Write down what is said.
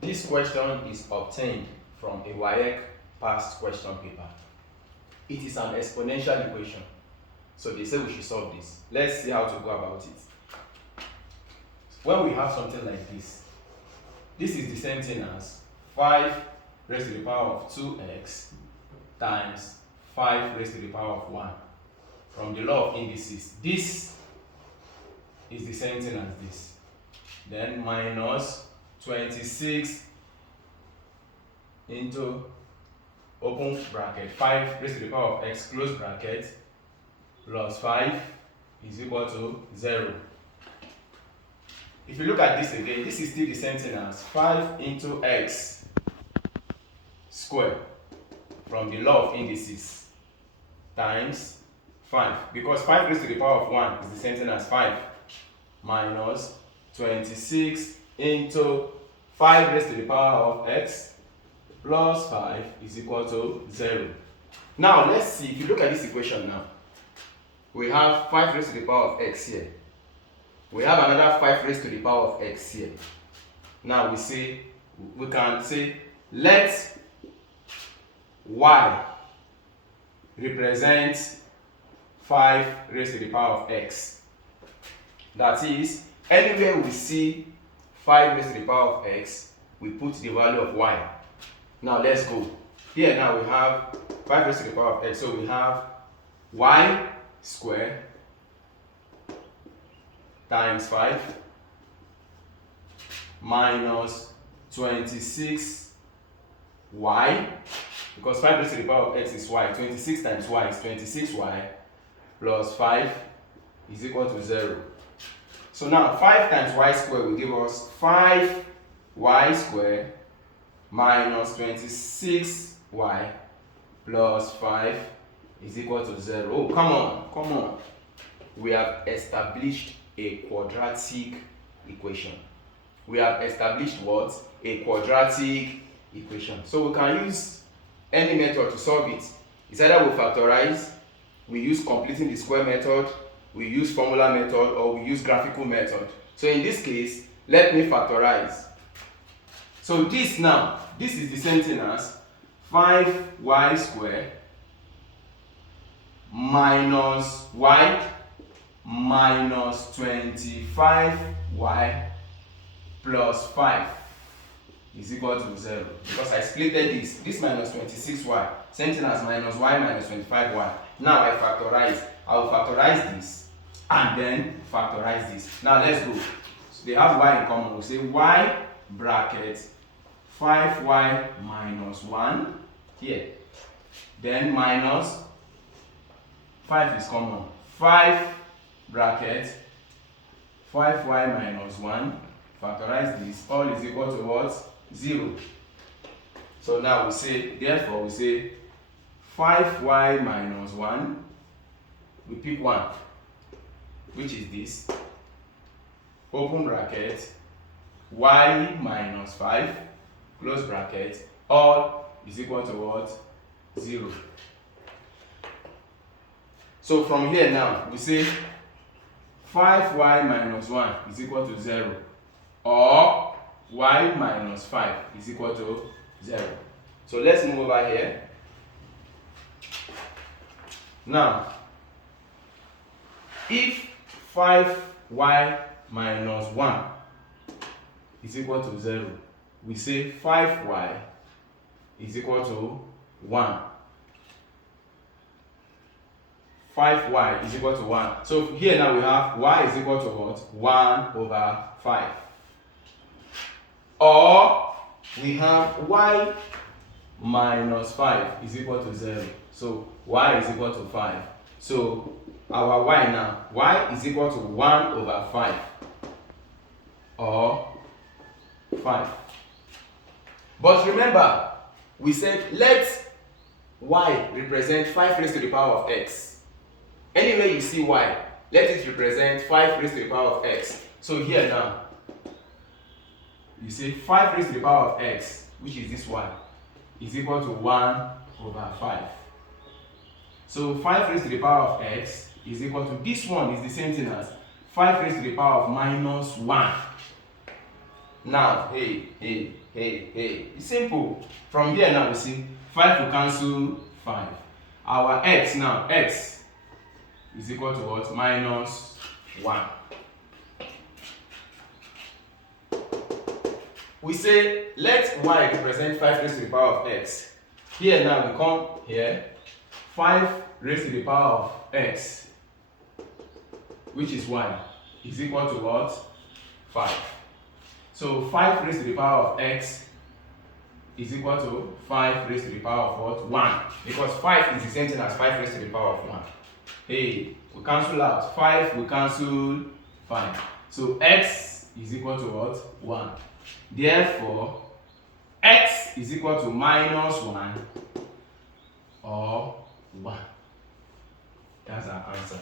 This question is obtained from a WAEC past question paper. It is an exponential equation. So they say we should solve this. Let's see how to go about it. When we have something like this is the same thing as 5 raised to the power of 2x times 5 raised to the power of 1. From the law of indices, this is the same thing as this. Then minus 26 into open bracket 5 raised to the power of x close bracket plus 5 is equal to 0. If you look at this again, this is still the same thing as 5 into x squared from the law of indices times 5, because 5 raised to the power of 1 is the same thing as 5 minus 26 into 5 raised to the power of x plus 5 is equal to 0. Now let's see, if you look at this equation now, we have 5 raised to the power of x here. We have another 5 raised to the power of x here. Now we can say let y represent 5 raised to the power of x. That is, anywhere we see 5 raised to the power of x, we put the value of y. Now let's go. Here now we have 5 raised to the power of x, so we have y squared times 5 minus 26y, because 5 raised to the power of x is y, 26 times y is 26y, plus 5 is equal to 0. So now 5 times y squared will give us 5y squared minus 26y plus 5 is equal to 0. Oh, come on. We have established a quadratic equation. We have established what? A quadratic equation. So we can use any method to solve it. It's either we factorize, we use completing the square method, we use formula method, or we use graphical method. So in this case, let me factorize. So this is the same thing as 5y squared minus y minus 25y plus 5 is equal to 0. Because I splitted this minus 26y, same thing as minus y minus 25y. Now I factorize. I will factorize this and then factorize this. Now let's go. So they have y in common. We'll say y bracket 5y minus 1 here. Then minus 5 is common. 5 bracket 5y minus 1. Factorize this. All is equal to what? 0. So now we say, therefore we say 5y minus 1. We pick 1, which is this. Open bracket y minus 5 close bracket, all is equal to what? 0. So from here now we say 5y minus 1 is equal to 0, or y minus 5 is equal to 0. So let's move over here. Now if 5y minus 1 is equal to 0, we say 5y is equal to 1. 5y is equal to 1. So here now we have y is equal to what? 1 over 5. Or we have y minus 5 is equal to 0. So y is equal to 5. So our y now, y is equal to 1 over 5 or 5. But remember, we said let y represent 5 raised to the power of x. Anywhere you see y, let it represent 5 raised to the power of x. So here now, you say 5 raised to the power of x, which is this y, is equal to 1 over 5. So 5 raised to the power of x is equal to, this one is the same thing as 5 raised to the power of minus 1. Now, hey. It's simple. From here now, we see 5 will cancel 5. Our x now, x is equal to what? Minus 1. We say let y represent 5 raised to the power of x. Here now we come here, 5 raised to the power of x, which is y, is equal to what? 5. So 5 raised to the power of x is equal to 5 raised to the power of what? 1. Because 5 is the same thing as 5 raised to the power of 1. Hey, we cancel out. 5 will cancel 5. So x is equal to what? 1. Therefore, x is equal to minus 1 or 1. That's our answer.